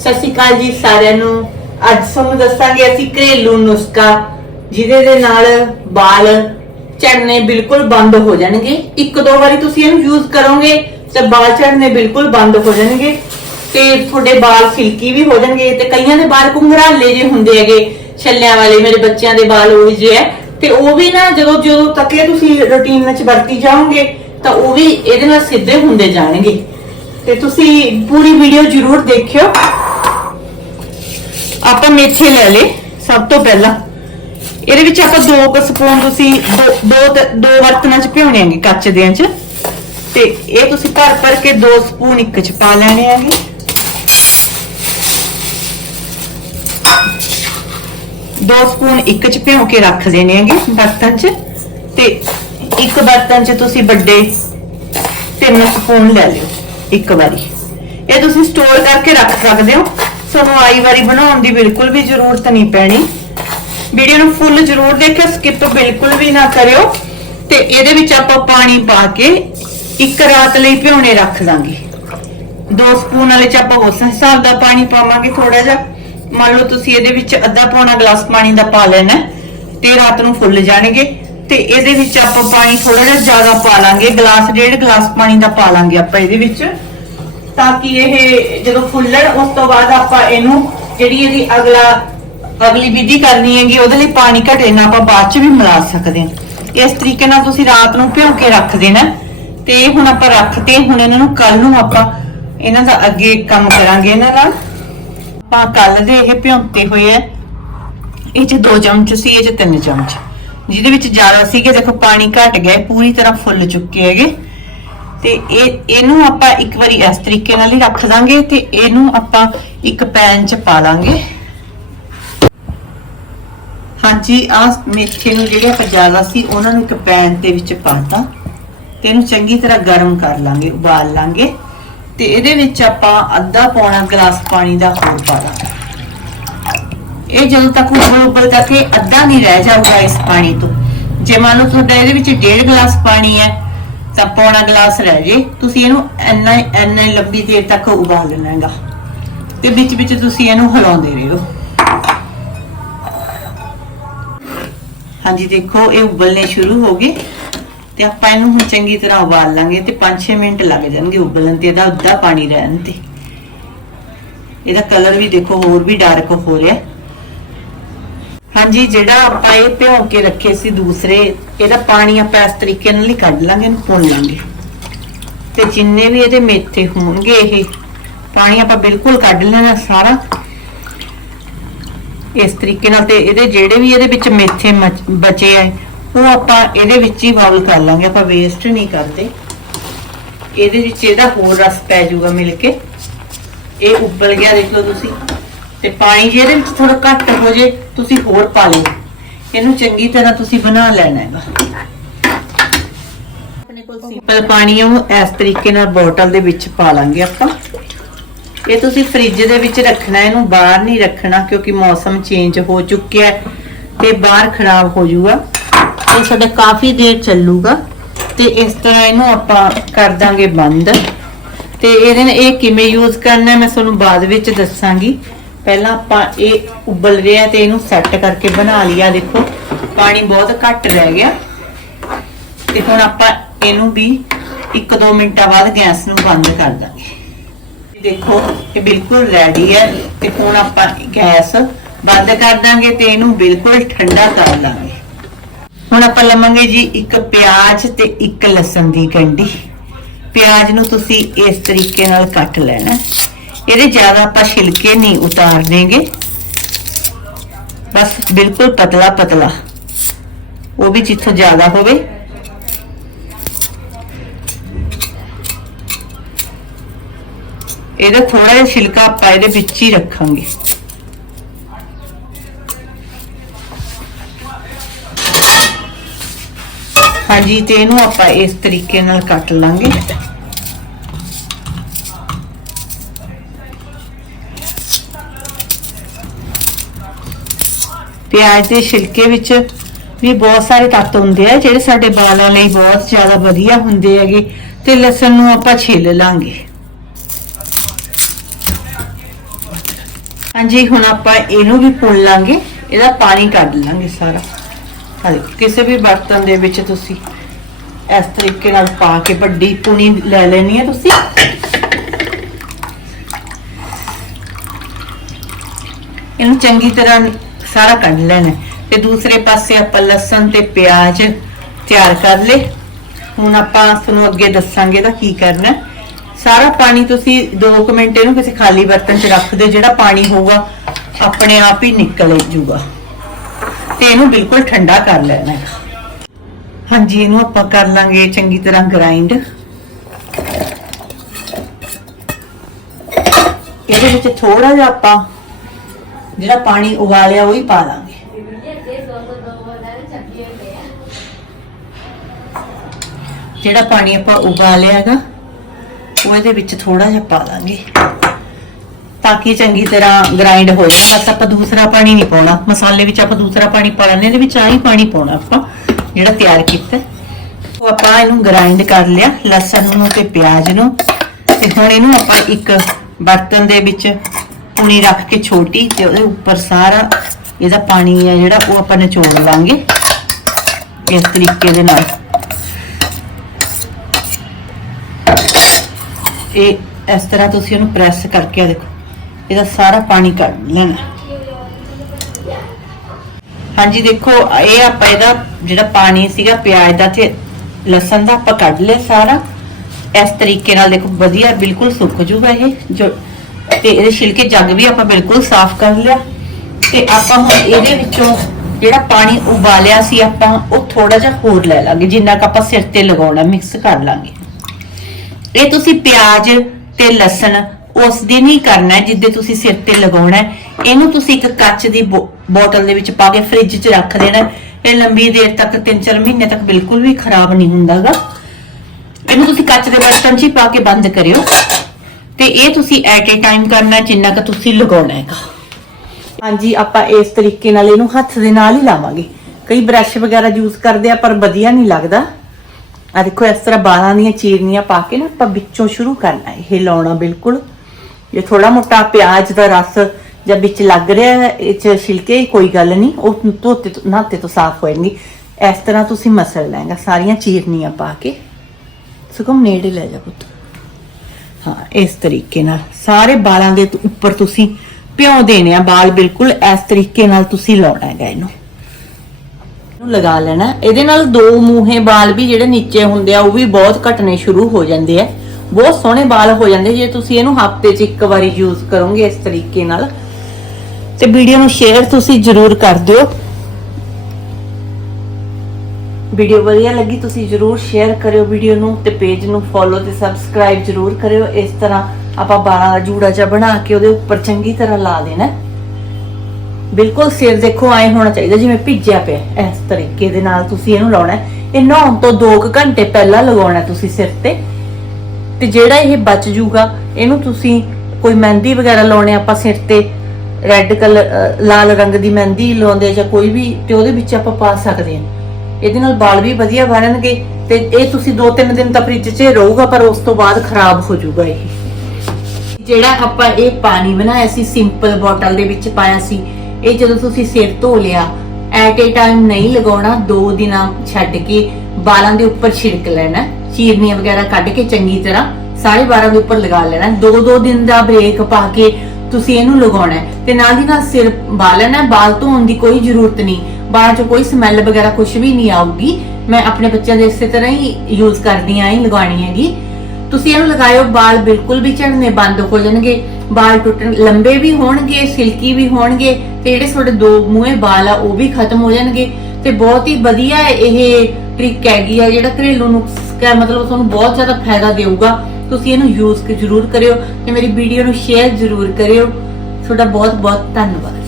ਸਤਿ ਸ਼੍ਰੀ ਅਕਾਲ ਜੀ ਸਾਰਿਆਂ ਨੂੰ। ਅੱਜ ਤੁਹਾਨੂੰ ਦੱਸਾਂਗੇ ਅਸੀਂ ਘਰੇਲੂ ਨੁਸਖਾ, ਜਿਹਦੇ ਦੇ ਨਾਲ ਵਾਲ ਝੜਨੇ ਬਿਲਕੁਲ ਬੰਦ ਹੋ ਜਾਣਗੇ। ਇੱਕ ਦੋ ਵਾਰੀ ਤੁਸੀਂ ਇਹਨੂੰ ਯੂਜ਼ ਕਰੋਗੇ ਤਾਂ ਵਾਲ ਝੜਨੇ ਬਿਲਕੁਲ ਬੰਦ ਹੋ ਜਾਣਗੇ ਤੇ ਤੁਹਾਡੇ ਵਾਲ ਸਿਲਕੀ ਵੀ ਹੋ ਜਾਣਗੇ ਤੇ ਕਈਆਂ ਦੇ ਵਾਲ ਘੁੰਗਰਾਲੇ ਜੇ ਹੁੰਦੇ ਹੈਗੇ, ਛੱਲਿਆਂ ਵਾਲੇ, ਮੇਰੇ ਬੱਚਿਆਂ ਦੇ ਵਾਲ ਉਹ ਜਿਹੇ ਹੈ ਤੇ ਉਹ ਵੀ ਨਾ ਜਦੋਂ ਜਦੋਂ ਤੱਕ ਇਹ ਤੁਸੀਂ ਰੁਟੀਨ ਵਿੱਚ ਵਰਤੀ ਜਾਓਗੇ ਤਾਂ ਉਹ ਵੀ ਇਹਦੇ ਨਾਲ ਸਿੱਧੇ ਹੁੰਦੇ ਜਾਣਗੇ। ਤੇ ਤੁਸੀਂ ਪੂਰੀ ਵੀਡੀਓ ਜ਼ਰੂਰ ਦੇਖਿਓ। ਆਪਾਂ ਮੇਥੇ ਲੈ ਲੇ ਸਭ ਤੋਂ ਪਹਿਲਾਂ। ਇਹਦੇ ਵਿੱਚ ਆਪਾਂ ਦੋ ਕੁ ਸਪੂਨ ਤੁਸੀਂ ਦੋ ਦੋ ਦੋ ਬਰਤਨਾਂ ਚ ਭਿਉਣੇ ਆਂਗੇ ਕੱਚ ਦਿਆਂ ਚ। ਤੇ ਇਹ ਤੁਸੀਂ ਭਰ ਭਰ ਕੇ ਦੋ ਸਪੂਨ ਇੱਕ ਚ ਪਾ ਲੈਣੇ ਆਂਗੇ ਦੋ ਸਪੂਨ ਇੱਕ ਚ ਭਿਉਂ ਕੇ ਰੱਖ ਦੇਣੇ ਆਂਗੇ ਬਰਤਨ ਚ। ਤੇ ਇੱਕ ਬਰਤਨ ਚ ਤੁਸੀਂ ਵੱਡੇ ਤਿੰਨ ਸਪੂਨ ਲੈ ਲਿਓ ਇੱਕ ਵਾਰੀ। ਇਹ ਤੁਸੀਂ ਸਟੋਰ ਕਰਕੇ ਰੱਖ ਸਕਦੇ ਹੋ। ਤੁਹਾਨੂੰ ਆਈ ਵਾਰੀ ਬਣਾਉਣ ਦੀ ਬਿਲਕੁਲ ਵੀ ਜ਼ਰੂਰਤ ਨਹੀਂ ਪੈਣੀ। ਵੀਡੀਓ ਨੂੰ ਫੁੱਲ ਜ਼ਰੂਰ ਦੇਖਿਓ ਸਕਿਪ ਬਿਲਕੁਲ ਵੀ ਨਾ ਕਰਿਓ। ਤੇ ਇਹਦੇ ਵਿੱਚ ਆਪਾਂ ਪਾਣੀ ਪਾ ਕੇ ਇੱਕ ਰਾਤ ਲਈ ਭਿਉਣੇ ਰੱਖ ਦਾਂਗੇ। ਦੋ ਸਪੂਨ ਵਾਲੇ ਚ ਆਪਾਂ ਉਸ ਹਿਸਾਬ ਦਾ ਪਾਣੀ ਪਾਵਾਂਗੇ ਥੋੜਾ ਜਿਹਾ। ਮੰਨ ਲਓ ਤੁਸੀਂ ਇਹਦੇ ਵਿੱਚ ਅੱਧਾ ਪੌਣਾ ਗਲਾਸ ਪਾਣੀ ਦਾ ਪਾ ਲੈਣਾ ਤੇ ਰਾਤ ਨੂੰ ਫੁੱਲ ਜਾਣਗੇ। ਤੇ ਇਹਦੇ ਵਿੱਚ ਆਪਾਂ ਪਾਣੀ ਥੋੜਾ ਜਿਹਾ ਜ਼ਿਆਦਾ ਪਾ ਲਾਂਗੇ, ਗਲਾਸ, ਡੇਢ ਗਲਾਸ ਪਾਣੀ ਦਾ ਪਾ ਲਾਂਗੇ ਆਪਾਂ ਇਹਦੇ ਵਿੱਚ। ਤਾਂ ਕਿ ਇਹ ਜਦੋਂ ਫੁੱਲਣ, ਉਸ ਤੋਂ ਬਾਅਦ ਆਪਾਂ ਇਹਨੂੰ ਜਿਹੜੀ ਇਹਦੀ ਅਗਲਾ, ਅਗਲੀ ਵਿਧੀ ਕਰਨੀ ਹੈਗੀ, ਉਹਦੇ ਲਈ ਪਾਣੀ ਘਟੇ ਨਾ ਆਪਾਂ ਬਾਅਦ ਚ ਵੀ ਮਿਲਾ ਸਕਦੇ ਹਾਂ। ਇਸ ਤਰੀਕੇ ਨਾਲ ਤੁਸੀਂ ਰਾਤ ਨੂੰ ਭਿਉਂ ਕੇ ਰੱਖ ਦੇਣਾ। ਤੇ ਹੁਣ ਆਪਾਂ ਰੱਖਤੇ ਹੁਣ ਇਹਨਾਂ ਨੂੰ ਕੱਲ ਨੂੰ ਆਪਾਂ ਇਹਨਾਂ ਦਾ ਅੱਗੇ ਕੰਮ ਕਰਾਂਗੇ ਇਹਨਾਂ ਨਾਲ। ਆਪਾਂ ਕੱਲ ਦੇ ਇਹ ਭਿਉਂਤੇ ਹੋਏ ਆ। ਇਹ ਚ 2 ਚਮਚ ਸੀ, ਇਹ ਚ 3 ਚਮਚ। ਜਿਹਦੇ ਵਿੱਚ ਜ਼ਿਆਦਾ ਸੀਗੇ, ਦੇਖੋ ਪਾਣੀ ਘਟ ਗਿਆ ਪੂਰੀ ਤਰ੍ਹਾਂ ਫੁੱਲ ਚੁੱਕੇ ਹੈਗੇ। ਤੇ ਇਹ, ਇਹਨੂੰ ਆਪਾਂ ਇੱਕ ਵਾਰੀ ਇਸ ਤਰੀਕੇ ਨਾਲ ਹੀ ਰੱਖ ਦਾਂਗੇ ਤੇ ਇਹਨੂੰ ਆਪਾਂ ਇੱਕ ਪੈਨ ਚ ਪਾ ਲਾਂਗੇ ਹਾਂਜੀ ਆ ਮੇਥੇ ਨੂੰ ਜਿਹੜੇ ਆਪਾਂ ਜ਼ਿਆਦਾ ਸੀ, ਉਹਨਾਂ ਨੂੰ ਇੱਕ ਪੈਨ ਦੇ ਵਿੱਚ ਪਾਤਾ ਤੇ ਇਹਨੂੰ ਚੰਗੀ ਤਰ੍ਹਾਂ ਗਰਮ ਕਰ ਲਾਂਗੇ, ਉਬਾਲ ਲਾਂਗੇ ਤੇ ਇਹਦੇ ਵਿੱਚ ਆਪਾਂ ਅੱਧਾ ਪੌਣਾ ਗਲਾਸ ਪਾਣੀ ਦਾ ਹੋਰ ਪਾ ਦਾਂਗੇ। ਇਹ ਜਦੋਂ ਤੱਕ ਉਬਲ ਉਬਲ ਤੱਕ ਇਹ ਅੱਧਾ ਨਹੀਂ ਰਹਿ ਜਾਊਗਾ ਇਸ ਪਾਣੀ ਤੋਂ। ਜੇ ਮੰਨ ਲਓ ਤੁਹਾਡਾ ਇਹਦੇ ਵਿੱਚ ਡੇਢ ਗਲਾਸ ਪਾਣੀ ਹੈ ਤਾਂ ਪੌਣਾ ਗਲਾਸ ਰਹਿ ਜੇ, ਤੁਸੀਂ ਇਹਨੂੰ ਇੰਨਾ ਇੰਨਾ ਲੰਬੀ ਦੇਰ ਤੱਕ ਉਬਾਲ ਲੈਣਾ ਤੇ ਵਿੱਚ ਵਿੱਚ ਤੁਸੀਂ ਇਹਨੂੰ ਹਿਲਾਉਂਦੇ ਰਹੋ। ਹਾਂਜੀ, ਦੇਖੋ, ਇਹ ਉਬਲਨੇ ਸ਼ੁਰੂ ਹੋ ਗਏ। ਤੇ ਆਪਾਂ ਇਹਨੂੰ ਹੁਣ ਚੰਗੀ ਤਰ੍ਹਾਂ ਉਬਾਲ ਲਾਂਗੇ ਤੇ 5-6 ਮਿੰਟ ਲੱਗ ਜਾਣਗੇ ਉਬਲਣ ਤੇ, ਇਹਦਾ ਅੱਧਾ ਪਾਣੀ ਰਹਿਣ ਤੇ। ਇਹਦਾ ਕਲਰ ਵੀ ਦੇਖੋ ਹੋਰ ਵੀ ਡਾਰਕ ਹੋ ਰਿਹਾ। ਹਾਂਜੀ, ਜਿਹੜਾ ਆਪਾਂ ਇਹ ਭਿਉਂ ਕੇ ਰੱਖੇ ਸੀ ਦੂਸਰੇ, ਇਹਦਾ ਪਾਣੀ ਆਪਾਂ ਇਸ ਤਰੀਕੇ ਨਾਲ ਹੀ ਕੱਢ ਲਾਂਗੇ ਇਹਨੂੰ ਭੁੰਨ ਲਾਂਗੇ। ਤੇ ਜਿੰਨੇ ਵੀ ਇਹਦੇ ਮੇਥੇ ਹੋਣਗੇ ਇਹ, ਪਾਣੀ ਆਪਾਂ ਬਿਲਕੁਲ ਕੱਢ ਲੈਣਾ ਸਾਰਾ। ਇਸ ਤਰੀਕੇ ਨਾਲ ਤੇ ਇਹਦੇ ਜਿਹੜੇ ਵੀ ਇਹਦੇ ਵਿੱਚ ਮੇਥੇ ਬਚੇ ਆ, ਉਹ ਆਪਾਂ ਇਹਦੇ ਵਿੱਚ ਹੀ ਬਾਉਲ ਕਰ ਲਾਂਗੇ, ਆਪਾਂ ਵੇਸਟ ਨਹੀਂ ਕਰਦੇ। ਇਹਦੇ ਵਿੱਚ ਇਹਦਾ ਹੋਰ ਰਸ ਪੈ ਜਾਊਗਾ ਮਿਲ ਕੇ। ਇਹ ਉੱਬਲ ਗਿਆ, ਦੇਖ ਲਓ ਤੁਸੀਂ। ਤੇ ਪਾਣੀ ਜੇ ਇਹਦੇ ਵਿੱਚ ਥੋੜਾ ਘੱਟ ਹੋ ਜੇ, ਤੁਸੀਂ ਹੋਰ ਪਾ ਲਿਓ। ਇਹਨੂੰ ਚੰਗੀ ਤਰ੍ਹਾਂ ਤੁਸੀਂ ਬਣਾ ਲੈਣਾ ਹੈਗਾ ਆਪਣੇ ਕੋਲ ਸਿੰਪਲ ਪਾਣੀ ਉਹ ਇਸ ਤਰੀਕੇ ਨਾਲ ਬੋਟਲ ਦੇ ਵਿੱਚ ਪਾ ਲਾਂਗੇ ਆਪਾਂ। ਇਹ ਤੁਸੀਂ ਫ੍ਰਿਜ ਦੇ ਵਿੱਚ ਰੱਖਣਾ ਇਹਨੂੰ ਬਾਹਰ ਨਹੀਂ ਰੱਖਣਾ, ਕਿਉਂਕਿ ਮੌਸਮ ਚੇਂਜ ਹੋ ਚੁੱਕਿਆ ਤੇ ਬਾਹਰ ਖਰਾਬ ਹੋ ਜਾਊਗਾ। ਇਹ ਸਾਡਾ ਕਾਫੀ ਦੇਰ ਚੱਲੂਗਾ ਤੇ ਇਸ ਤਰ੍ਹਾਂ ਇਹਨੂੰ ਆਪਾਂ ਕਰ ਦਾਂਗੇ ਬੰਦ। ਤੇ ਇਹਦੇ ਨਾਲ ਇਹ ਕਿਵੇਂ ਯੂਜ਼ ਕਰਨਾ ਮੈਂ ਤੁਹਾਨੂੰ ਬਾਅਦ ਵਿੱਚ ਦੱਸਾਂਗੀ। ਪਹਿਲਾਂ ਆਪਾਂ ਇਹ ਉਬਲ ਰਿਹਾ ਤੇ ਇਹਨੂੰ ਸੈੱਟ ਕਰਕੇ ਬਣਾ ਲਿਆ, ਦੇਖੋ। ਪਾਣੀ ਬਹੁਤ ਘੱਟ ਰਹਿ ਗਿਆ। ਤੇ ਹੁਣ ਆਪਾਂ ਇਹਨੂੰ ਵੀ 1-2 ਮਿੰਟਾਂ ਬਾਅਦ ਗੈਸ ਨੂੰ ਬੰਦ ਕਰ ਦਾਂਗੇ। ਦੇਖੋ, ਇਹ ਬਿਲਕੁਲ ਰੈਡੀ ਹੈ। ਤੇ ਹੁਣ ਆਪਾਂ ਗੈਸ ਬੰਦ ਕਰ ਦਾਂਗੇ ਤੇ ਇਹਨੂੰ ਬਿਲਕੁਲ ਠੰਡਾ ਕਰ ਦਾਂਗੇ। ਹੁਣ ਆਪਾਂ ਲਵਾਂਗੇ ਜੀ ਇੱਕ ਪਿਆਜ਼ ਤੇ ਇੱਕ ਲਸਣ ਦੀ ਗੰਢੀ। ਪਿਆਜ਼ ਨੂੰ ਤੁਸੀਂ ਇਸ ਤਰੀਕੇ ਨਾਲ ਕੱਟ ਲੈਣਾ ਇਹਦੇ ਜ਼ਿਆਦਾ ਆਪਾਂ ਛਿਲਕੇ ਨਹੀਂ ਉਤਾਰ ਦੇਂਗੇ। ਬਸ ਬਿਲਕੁਲ ਪਤਲਾ ਪਤਲਾ। ਉਹ ਵੀ ਜਿੱਥੋਂ ਜ਼ਿਆਦਾ ਹੋਵੇ। ਇਹਦਾ ਥੋੜਾ ਜਿਹਾ ਛਿਲਕਾ ਆਪਾਂ ਇਹਦੇ ਵਿੱਚ ਹੀ ਰੱਖਾਂਗੇ। ਹਾਂਜੀ, ਤੇ ਇਹਨੂੰ ਆਪਾਂ ਇਸ ਤਰੀਕੇ ਨਾਲ ਕੱਟ ਲਾਂਗੇ। ਪਿਆਜ਼ ਦੇ ਛਿਲਕੇ ਵਿੱਚ ਵੀ ਬਹੁਤ ਸਾਰੇ ਤੱਤ ਹੁੰਦੇ ਆ, ਜਿਹੜੇ ਸਾਡੇ ਵਾਲਾਂ ਲਈ ਬਹੁਤ ਜ਼ਿਆਦਾ ਵਧੀਆ ਹੁੰਦੇ ਹੈਗੇ ਤੇ ਲਸਣ ਨੂੰ ਆਪਾਂ ਛਿੱਲ ਲਾਂਗੇ। ਹਾਂਜੀ, ਹੁਣ ਆਪਾਂ ਇਹਨੂੰ ਵੀ ਪੁਣ ਲਾਂਗੇ, ਇਹਦਾ ਪਾਣੀ ਕੱਢ ਲਾਂਗੇ ਸਾਰਾ। ਹਾਂ ਕਿਸੇ ਵੀ ਬਰਤਨ ਦੇ ਵਿੱਚ ਤੁਸੀਂ ਇਸ ਤਰੀਕੇ ਨਾਲ ਪਾ ਕੇ ਵੱਡੀ ਪੁਣੀ ਲੈ ਲੈਣੀ ਹੈ ਤੁਸੀਂ। ਇਹਨੂੰ ਚੰਗੀ ਤਰ੍ਹਾਂ ਸਾਰਾ ਕੱਢ ਲੈਣਾ। ਤੇ ਦੂਸਰੇ ਪਾਸੇ ਆਪਾਂ ਲਸਣ ਤੇ ਪਿਆਜ਼ ਤਿਆਰ ਕਰ ਲਏ। ਹੁਣ ਆਪਾਂ ਤੁਹਾਨੂੰ ਅੱਗੇ ਦੱਸਾਂਗੇ ਦਾ ਕੀ ਕਰਨਾ। ਸਾਰਾ ਪਾਣੀ ਤੁਸੀਂ 2 ਮਿੰਟ ਇਹਨੂੰ ਕਿਸੇ ਖਾਲੀ ਬਰਤਨ 'ਚ ਰੱਖ ਦਿਓ, ਜਿਹੜਾ ਪਾਣੀ ਹੋਊਗਾ, ਆਪਣੇ ਆਪ ਹੀ ਨਿਕਲ ਜੂਗਾ ਤੇ ਇਹਨੂੰ ਬਿਲਕੁਲ ਠੰਡਾ ਕਰ ਲੈਣਾ। ਹਾਂਜੀ, ਇਹਨੂੰ ਆਪਾਂ ਕਰ ਲਾਂਗੇ ਚੰਗੀ ਤਰ੍ਹਾਂ ਗ੍ਰਾਈਂਡ ਇਹਦੇ ਵਿੱਚ ਥੋੜਾ ਜਿਹਾ ਆਪਾਂ ਜਿਹੜਾ ਪਾਣੀ ਉਬਾਲਿਆ ਉਹ ਹੀ ਪਾ ਦਾਂਗੇ। ਜਿਹੜਾ ਪਾਣੀ ਆਪਾਂ ਉਬਾਲਿਆ ਹੈਗਾ ਉਹ ਇਹਦੇ ਵਿੱਚ ਥੋੜਾ ਜਿਹਾ ਪਾ ਦਾਂਗੇ। ਤਾਂ ਕਿ ਚੰਗੀ ਤਰ੍ਹਾਂ ਗ੍ਰਾਈਂਡ ਹੋ ਜਾਏ ਬਸ ਆਪਾਂ ਦੂਸਰਾ ਪਾਣੀ ਨਹੀਂ ਪਾਉਣਾ। ਮਸਾਲੇ ਵਿੱਚ ਆਪਾਂ ਦੂਸਰਾ ਪਾਣੀ ਪਾ ਲੈਣੇ ਇਹਦੇ ਵਿੱਚ ਆਹੀ ਪਾਣੀ ਪਾਉਣਾ ਆਪਾਂ, ਜਿਹੜਾ ਤਿਆਰ ਕੀਤਾ। ਉਹ ਆਪਾਂ ਇਹਨੂੰ ਗ੍ਰਾਈਂਡ ਕਰ ਲਿਆ, ਲਸਣ ਨੂੰ ਤੇ ਪਿਆਜ਼ ਨੂੰ। ਤੇ ਹੁਣ ਇਹਨੂੰ ਆਪਾਂ ਇੱਕ ਬਰਤਨ ਦੇ ਵਿੱਚ ਪੁਣੀ ਰੱਖ ਕੇ ਛੋਟੀ ਤੇ ਉਹਦੇ ਉੱਪਰ ਸਾਰਾ ਇਹਦਾ ਪਾਣੀ ਹੈ ਜਿਹੜਾ ਉਹ ਆਪਾਂ ਨਿਚੋੜ ਲਾਂਗੇ ਇਸ ਤਰੀਕੇ ਦੇ ਨਾਲ। ਇਹ ਇਸ ਤਰ੍ਹਾਂ ਤੁਸੀਂ ਉਹਨੂੰ ਪ੍ਰੈਸ ਕਰਕੇ ਦੇਖੋ। ਇਹਦਾ ਸਾਰਾ ਪਾਣੀ ਕੱਢ ਲੈਣਾ। ਹਾਂਜੀ, ਦੇਖੋ, ਇਹ ਆਪਾਂ ਇਹਦਾ ਜਿਹੜਾ ਪਾਣੀ ਸੀਗਾ, ਪਿਆਜ਼ ਦਾ ਤੇ ਲਸਣ ਦਾ ਆਪਾਂ ਕੱਢ ਲਿਆ ਸਾਰਾ। ਇਸ ਤਰੀਕੇ ਨਾਲ ਦੇਖੋ, ਵਧੀਆ, ਬਿਲਕੁਲ ਸੁੱਕ ਜੂਗਾ ਇਹ। ਜੋ ਤੇ ਇਹਦੇ ਛਿਲਕੇ ਜੱਗ ਵੀ ਆਪਾਂ ਬਿਲਕੁਲ ਸਾਫ਼ ਕਰ ਲਿਆ। ਤੇ ਆਪਾਂ ਹੁਣ ਇਹਦੇ ਵਿੱਚੋਂ ਜਿਹੜਾ ਪਾਣੀ ਉਬਾਲਿਆ ਸੀ, ਆਪਾਂ ਉਹ ਥੋੜਾ ਜਿਹਾ ਹੋਰ ਲੈ ਲਾਂਗੇ, ਜਿੰਨਾ ਕ ਆਪਾਂ ਸਿਰ ਤੇ ਲਗਾਉਣਾ ਮਿਕਸ ਕਰ ਲਾਂਗੇ। ਇਹ ਤੁਸੀਂ ਪਿਆਜ਼ ਤੇ ਲਸਣ ਉਸ ਦਿਨ ਹੀ ਕਰਨਾ ਹੈ, ਜਿੱਦੇ ਤੁਸੀਂ ਸਿਰ ਤੇ ਲਗਾਉਣਾ ਇਹਨੂੰ ਤੁਸੀਂ ਇੱਕ ਕੱਚ ਦੀ ਬੋ- ਬੋਤਲ ਦੇ ਵਿੱਚ ਪਾ ਕੇ ਫ੍ਰਿਜ 'ਚ ਰੱਖ ਦੇਣਾ ਇਹ ਲੰਬੀ ਦੇਰ ਤੱਕ 3-4 ਮਹੀਨੇ ਤੱਕ ਬਿਲਕੁਲ ਵੀ ਖਰਾਬ ਨਹੀਂ ਹੁੰਦਾਗਾ। ਇਹਨੂੰ ਤੁਸੀਂ ਕੱਚ ਦੇ ਬਰਤਨ 'ਚ ਹੀ ਪਾ ਕੇ ਬੰਦ ਕਰਿਓ। ਤੇ ਇਹ ਤੁਸੀਂ ਐਟ ਏ ਟਾਈਮ ਕਰਨਾ ਜਿੰਨਾ ਕ ਤੁਸੀਂ ਲਗਾਉਣਾ ਹੈਗਾ। ਹਾਂਜੀ, ਆਪਾਂ ਇਸ ਤਰੀਕੇ ਨਾਲ ਇਹਨੂੰ ਹੱਥ ਦੇ ਨਾਲ ਹੀ ਲਾਵਾਂਗੇ। ਕਈ ਬ੍ਰਸ਼ ਵਗੈਰਾ ਯੂਜ਼ ਕਰਦੇ ਆ, ਪਰ ਵਧੀਆ ਨਹੀਂ ਲੱਗਦਾ। ਆ ਦੇਖੋ, ਇਸ ਤਰ੍ਹਾਂ ਬਾਲਾਂ ਦੀਆਂ ਚੀਰਨੀਆਂ ਪਾ ਕੇ ਨਾ ਆਪਾਂ ਵਿੱਚੋਂ ਸ਼ੁਰੂ ਕਰਨਾ ਹੈ। ਇਹ ਬਿਲਕੁਲ। ਜੇ ਥੋੜਾ ਮੋਟਾ ਪਿਆਜ਼ ਦਾ ਰਸ ਜਾਂ ਵਿੱਚ ਲੱਗ ਰਿਹਾ ਇਹ ਚ ਛਿਲਕੇ, ਕੋਈ ਗੱਲ ਨਹੀਂ। ਉਹ ਧੋਤੇ ਤੋਂ, ਨਾਤੇ ਤੋਂ ਸਾਫ਼ ਹੋਏਗੀ ਇਸ ਤਰ੍ਹਾਂ ਤੁਸੀਂ ਮਸਲ ਲੈਂਗਾ ਸਾਰੀਆਂ ਚੀਰਨੀਆਂ ਪਾ ਕੇ। ਸੁਕਮ ਨੇੜੇ ਲੈ ਜਾ ਪੁੱਤ। ਹਾਂ, ਇਸ ਤਰੀਕੇ ਨਾਲ। ਸਾਰੇ ਵਾਲਾਂ ਦੇ ਉੱਪਰ ਤੁਸੀਂ ਭਿਉਂ ਦੇਣੇ ਆ ਵਾਲ ਬਿਲਕੁਲ ਇਸ ਤਰੀਕੇ ਨਾਲ ਤੁਸੀਂ ਲਾਉਣਾ ਹੈਗਾ ਇਹਨੂੰ। ਨੂੰ ਲਗਾ ਲੈਣਾ। ਇਹਦੇ ਨਾਲ ਦੋ ਮੂਹੇ ਵਾਲ ਵੀ ਜਿਹੜੇ ਨੀਚੇ ਹੁੰਦੇ ਆ, ਉਹ ਵੀ ਬਹੁਤ ਘਟਨੇ ਸ਼ੁਰੂ ਹੋ ਜਾਂਦੇ ਆ। ਬਹੁਤ ਸੋਹਣੇ ਵਾਲ ਹੋ ਜਾਂਦੇ ਜੇ ਤੁਸੀਂ ਇਹਨੂੰ ਹਫ਼ਤੇ 'ਚ ਇੱਕ ਵਾਰੀ ਯੂਜ਼ ਕਰੋਗੇ ਇਸ ਤਰੀਕੇ ਨਾਲ। ਤੇ ਵੀਡੀਓ ਨੂੰ ਸ਼ੇਅਰ ਤੁਸੀਂ ਜਰੂਰ ਕਰ ਦਿਓ। ਵੀਡੀਓ ਵਧੀਆ ਲੱਗੀ, ਤੁਸੀਂ ਜਰੂਰ ਸ਼ੇਅਰ ਕਰਿਓ ਵੀਡੀਓ ਨੂੰ ਤੇ ਪੇਜ ਨੂੰ ਫੋਲੋ ਤੇ ਸਬਸਕ੍ਰਾਈਬ ਜਰੂਰ ਕਰਿਓ। ਇਸ ਤਰ੍ਹਾਂ ਆਪਾਂ ਬਾਲਾਂ ਦਾ ਜੂੜਾ ਜਿਹਾ ਬਣਾ ਕੇ ਉਹਦੇ ਉੱਪਰ ਚੰਗੀ ਤਰ੍ਹਾਂ ਲਾ ਦੇਣਾ। ਬਿਲਕੁਲ ਸਿਰ ਦੇਖੋ ਐ ਹੋਣਾ ਚਾਹੀਦਾ, ਜਿਵੇਂ ਭਿੱਜਿਆ ਪਿਆ ਇਸ ਤਰੀਕੇ ਦੇ ਨਾਲ ਤੁਸੀਂ ਇਹਨੂੰ ਲਾਉਣਾ ਇਹ ਨਹਾਉਣ ਤੋਂ 2 ਘੰਟੇ ਪਹਿਲਾਂ ਲਗਾਉਣਾ ਤੁਸੀਂ ਸਿਰ ਤੇ। ਤੇ ਜਿਹੜਾ ਇਹ ਬਚ ਜੂਗਾ, ਇਹਨੂੰ ਤੁਸੀਂ ਕੋਈ ਮਹਿੰਦੀ ਵਗੈਰਾ ਲਾਉਣੇ ਆਪਾਂ ਸਿਰ ਤੇ ਰੈੱਡ ਕਲਰ ਲਾਲ ਰੰਗ ਦੀ ਮਹਿੰਦੀ ਲਾਉਂਦੇ ਜਾਂ ਕੋਈ ਵੀ, ਤੇ ਉਹਦੇ ਵਿੱਚ ਆਪਾਂ ਪਾ ਸਕਦੇ ਹਾਂ। ਇਹਦੇ ਨਾਲ ਵਾਲ ਵੀ ਵਧੀਆ ਬਣਨਗੇ ਤੇ ਇਹ ਤੁਸੀਂ 2-3 ਦਿਨ ਤਾਂ ਫ੍ਰਿਜ 'ਚ ਰਹੂਗਾ, ਪਰ ਉਸ ਤੋਂ ਬਾਅਦ ਖਰਾਬ ਹੋ ਜਾਊਗਾ ਇਹ। ਜਿਹੜਾ ਆਪਾਂ ਇਹ ਪਾਣੀ ਬਣਾਇਆ ਸੀ ਸਿੰਪਲ ਬੋਟਲ ਦੇ ਵਿੱਚ ਪਾਇਆ ਸੀ, ਇਹ ਜਦੋਂ ਤੁਸੀਂ ਸਿਰ ਧੋ ਲਿਆ ਐਟ ਏ ਟਾਈਮ ਨਹੀਂ ਲਗਾਉਣਾ, ਦੋ ਦਿਨਾਂ ਛੱਡ ਕੇ ਵਾਲਾਂ ਦੇ ਉੱਪਰ ਛਿੜਕ ਲੈਣਾ, ਚੀਰਨੀਆਂ ਵਗੈਰਾ ਕੱਢ ਕੇ ਚੰਗੀ ਤਰ੍ਹਾਂ ਸਾਰੇ ਵਾਲਾਂ ਦੇ ਉੱਪਰ ਲਗਾ ਲੈਣਾ ਦੋ ਦੋ ਦਿਨ ਦਾ ਬ੍ਰੇਕ ਪਾ ਕੇ ਤੁਸੀਂ ਇਹਨੂੰ ਲਗਾਉਣਾ ਤੇ ਨਾਲ ਦੀ ਨਾਲ ਸਿਰ ਬਾਲਣਾ ਹੈ ਬਾਲ ਧੋਣ ਦੀ ਕੋਈ ਜ਼ਰੂਰਤ ਨਹੀਂ। ਬਾਲਾਂ 'ਚ ਕੋਈ ਸਮੈਲ ਵਗੈਰਾ ਕੁਝ ਵੀ ਨਹੀਂ ਆਊਗੀ। ਮੈਂ ਆਪਣੇ ਬੱਚਿਆਂ ਦੇ ਇਸੇ ਤਰ੍ਹਾਂ ਹੀ ਯੂਜ਼ ਕਰਦੀ ਆਂ, ਹੀ ਲਗਾਣੀ ਹੈਗੀ। ਤੁਸੀਂ ਇਹਨੂੰ ਲਗਾਇਓ, ਵਾਲ ਬਿਲਕੁਲ ਵੀ ਝੜਨੇ ਬੰਦ ਹੋ ਜਾਣਗੇ। ਵਾਲ ਟੁੱਟਣ, ਲੰਬੇ ਵੀ ਹੋਣਗੇ, ਸਿਲਕੀ ਵੀ ਹੋਣਗੇ, ਤੇ ਜਿਹੜੇ ਤੁਹਾਡੇ ਦੋ ਮੂਹੇ ਵਾਲ ਆ, ਉਹ ਵੀ ਖਤਮ ਹੋ ਜਾਣਗੇ। ਤੇ ਬਹੁਤ ਹੀ ਵਧੀਆ ਇਹ ਟ੍ਰਿਕ ਹੈਗੀ ਆ, ਜਿਹੜਾ ਘਰੇਲੂ ਨੁਸਖਾ ਮਤਲਬ ਤੁਹਾਨੂੰ ਬਹੁਤ ਜ਼ਿਆਦਾ ਫਾਇਦਾ ਦੇਊਗਾ। ਤੁਸੀਂ ਇਹਨੂੰ ਯੂਜ਼ ਜ਼ਰੂਰ ਕਰਿਓ ਤੇ ਮੇਰੀ ਵੀਡੀਓ ਨੂੰ ਸ਼ੇਅਰ ਜ਼ਰੂਰ ਕਰਿਓ। ਤੁਹਾਡਾ ਬਹੁਤ ਬਹੁਤ ਧੰਨਵਾਦ।